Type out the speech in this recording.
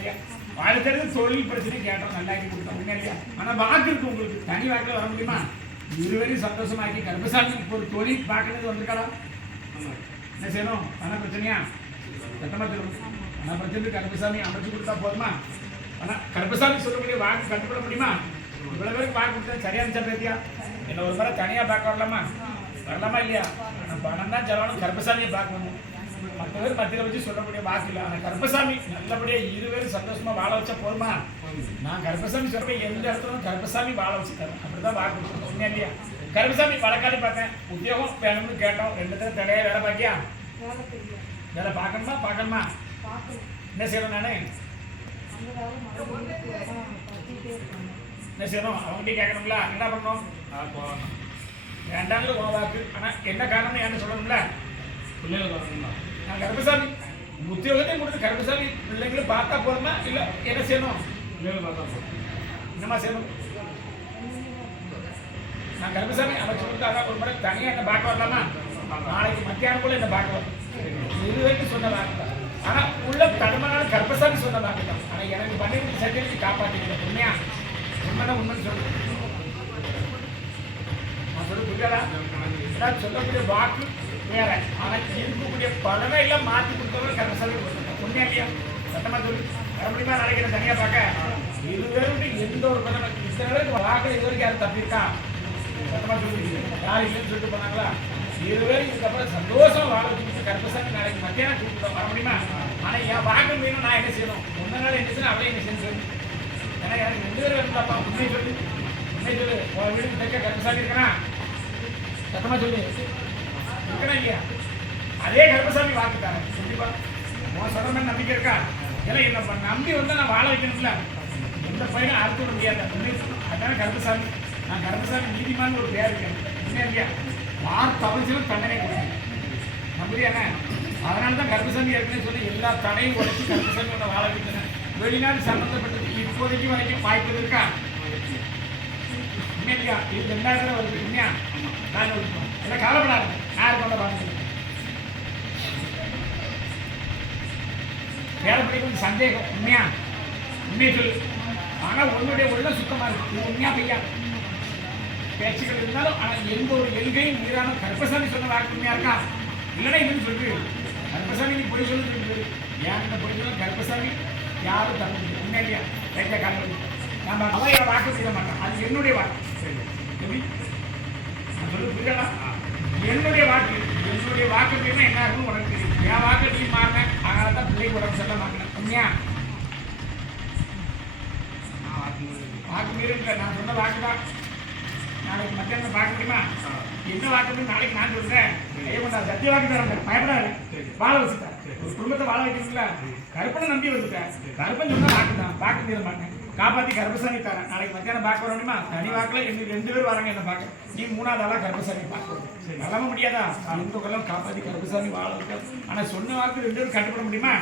இல்லையா வாழ்க்கிறது தொழில் பிரச்சனை கேட்டோம் நல்லாக்கி கொடுத்தோம் உண்மையா இல்லையா ஆனா வாக்கு இருக்கு உங்களுக்கு தனி வாக்கில் வர முடியுமா இருவரையும் சந்தோஷமாக்கி கர்ப்பசாமி ஒரு தொழில் பார்க்கறது வந்திருக்காடா என்ன செய்யணும் பண பிரச்சனையா சத்தமா சொல்லணும் பண பிரச்சனை கர்ப்பசாமி அமைச்சு கொடுத்தா போதுமா ஆனா கர்ப்பசாமி சொல்லக்கூடிய வாக்கு கட்டுப்பட முடியுமா இவ்வளவு பேருக்கு வாக்கு கொடுத்தா சரியா இருந்துச்சா பேத்தியா என்ன ஒரு முறை தனியா பார்க்க வரலாமா இல்லையா பணம் தான் செலவணும் கர்ப்பசாமியை பார்க்கணும் மற்ற பேர் மத்தியில வச்சு சொல்லக்கூடிய வாக்கு இல்லை ஆனா கர்ப்பசாமி நல்லபடியா இருவரும் சந்தோஷமா வாழ வச்சா போதுமா நான் கர்ப்பசாமி சொல்றேன் எந்த இடத்துல கர்ப்பசாமி வாழ வச்சுக்கிறேன் அப்படிதான் வாக்கு கொடுக்கணும் உண்மையா இல்லையா கர்ப்பசாமி வழக்காடி பார்த்தேன் உத்தியோகம் வேணும்னு கேட்டோம் 2 பேரும் தடையா வேலை பாக்கியா வேலை பார்க்கணுமா என்ன செய்யணும் நானு என்ன செய்யணும் அவங்ககிட்ட கேட்கணுங்களா என்ன பண்ணணும் வேண்டாங்க வாக்கு ஆனா என்ன காரணம் என்ன சொல்லணும்ல பிள்ளைகள் வரணுங்களா நான் கர்ப்பசாமி உத்தியோகத்தையும் கொடுத்து கர்ப்பசாமி பிள்ளைங்களும் பார்த்தா போதுமா இல்ல என்ன செய்யணும் பிள்ளைகள் பார்த்தா போதும் என்னமா செய்யணும் நான் கர்ப்பசாமி அமைச்சு கொடுத்தா ஒரு முறை தனியா என்ன பார்க்க வரலாமா நாளைக்கு மத்தியானம் போல என்ன பார்க்க வரலாம் இதுவரைக்கும் சொன்ன வாக்கு தான் ஆனா உள்ள தடுமனால கர்ப்பசாமி சொன்ன வாக்கு தான் ஆனா எனக்கு பண்ணி சர்டிஃபிகேட் காப்பாற்றிக்கிறேன் உண்மையா உண்மைன்னு சொல்றேன் நான் சொல்ல புரியலா சொல்லக்கூடிய வாக்கு வேற ஆனா இருக்கக்கூடிய பலனை எல்லாம் மாற்றி கொடுத்தவங்க கர்ப்பசாமி கொடுத்துருக்கோம் உண்மையா இல்லையா சத்தமா சொல்லி வர முடியுமா நாளைக்கு என்ன தனியா பார்க்க இருவரும் எந்த ஒரு பலனை இத்தனை வாக்கு இது வரைக்கும் யாரும் தப்பியிருக்கா சத்தமா சொல்லி யாரும் இல்லைன்னு சொல்லிட்டு போனாங்களா இருவரும் இதுக்கப்புறம் சந்தோஷம் வாழ வச்சு கர்ப்பசாமி நாளைக்கு மத்தியானம் கூப்பிட்டு வர முடியுமா ஆனா என் வாக்கு வேணும் நான் என்ன செய்யணும் முன்ன நாள் என்ன செய்யணும் அவளே என்ன செய்யணும் ஏன்னா எனக்கு 2 பேர் வேணும்ப்பா உண்மை சொல்லு உன் வீட்டுக்கு தைக்க கர்ப்பசாமி இருக்கனா சத்தமா சொல்லு இருக்கனா இல்லையா அதே கர்ப்பசாமி வாக்குத்தாரன் கண்டிப்பா உன் சொன்ன நம்பிக்கை இருக்கா ஏன்னா என்ன நம்பி வந்து நான் வாழ வைக்கணும்ல எந்த பையனும் அறுத்து விட முடியாது அதனால கர்ப்பசாமி நான் கர்ப்பசாமி நீதிமான்னு ஒரு பேர் இருக்கேன் உண்மையா இல்லையா யார் தவறுச்சிலும் தண்டனை கொடுக்கணும் நம்புறியாங்க அதனால தான் கர்ப்பசாமி இருக்குன்னு சொல்லி எல்லா தடையும் உடைச்சு கர்ப்பசாமி ஒன்று வாழ வைக்கணும் வெளிநாடு சம்பந்தப்பட்டது இப்போதைக்கு வரைக்கும் வாய்ப்பு இருக்கா உண்மையா இது 2000 வருது உண்மையா நான் எல்லாம் கவலைப்படாது யாரு கொண்ட வாங்க வேலை படிக்கும் சந்தேகம் உண்மையா உண்மையை சொல்லு ஆனா உன்னுடைய உள்ள சுத்தமா இருக்கு இது உண்மையா பையா பேச்சுக்கள் இருந்தாலும் ஆனா எந்த ஒரு எல்கையும் மீறான கர்ப்பசாமி சொன்ன வாக்கு உண்மையா இருக்கா இல்லைன்னா இதுன்னு சொல்லு கர்ப்பசாமி நீ பொய் சொல்லுது ஏன் இந்த பொய் சொல்ல கர்ப்பசாமி யாரும் தர முடியும் உண்மையா இல்லையா ரைட்டா காலம் நம்ம அவன் என் வாக்கு செய்ய மாட்டான் அது என்னுடைய வாக்கு நான் சொல்லு புரியலா என்னுடைய வாக்கு அப்படின்னா என்ன இருக்கும் உனக்கு தெரியும் என் வாக்கு நீ மாறின அதனால தான் பிள்ளைக்கு உடம்பு சொல்ல மாட்டேன் உண்மையா வாக்கு மீறி இல்லை நான் சொன்ன வாக்கு தான் நாளைக்கு மத்தியானம் பார்க்க முடியுமா என்ன வாக்கு நாளைக்கு நான் சொல்றேன் ஐயா சத்திய வாக்கு தரேன் பயப்படாது வாழ வச்சுட்டேன் ஒரு குடும்பத்தை வாழ வைக்கிறீங்களா கருப்பனை நம்பி வந்துட்டேன் கருப்பன் சொன்னா வாக்கு தான் வாக்கு தீர மாட்டேன் காப்பாற்றி கர்ப்பசாமி தரேன் நாளைக்கு மத்தியானம் பார்க்க வர முடியுமா தனி வாக்கில் இன்னும் 2 பேர் வராங்க என்ன பார்க்க நீ 3வது ஆளா கர்ப்பசாமி பார்க்கணும் சரி நல்லாம முடியாதா இந்த கொள்ளம் காப்பாற்றி கர்ப்பசாமி வாழ வைக்க ஆனால் சொன்ன வாக்கு 2 பேரும் கட்டுப்பட முடியுமா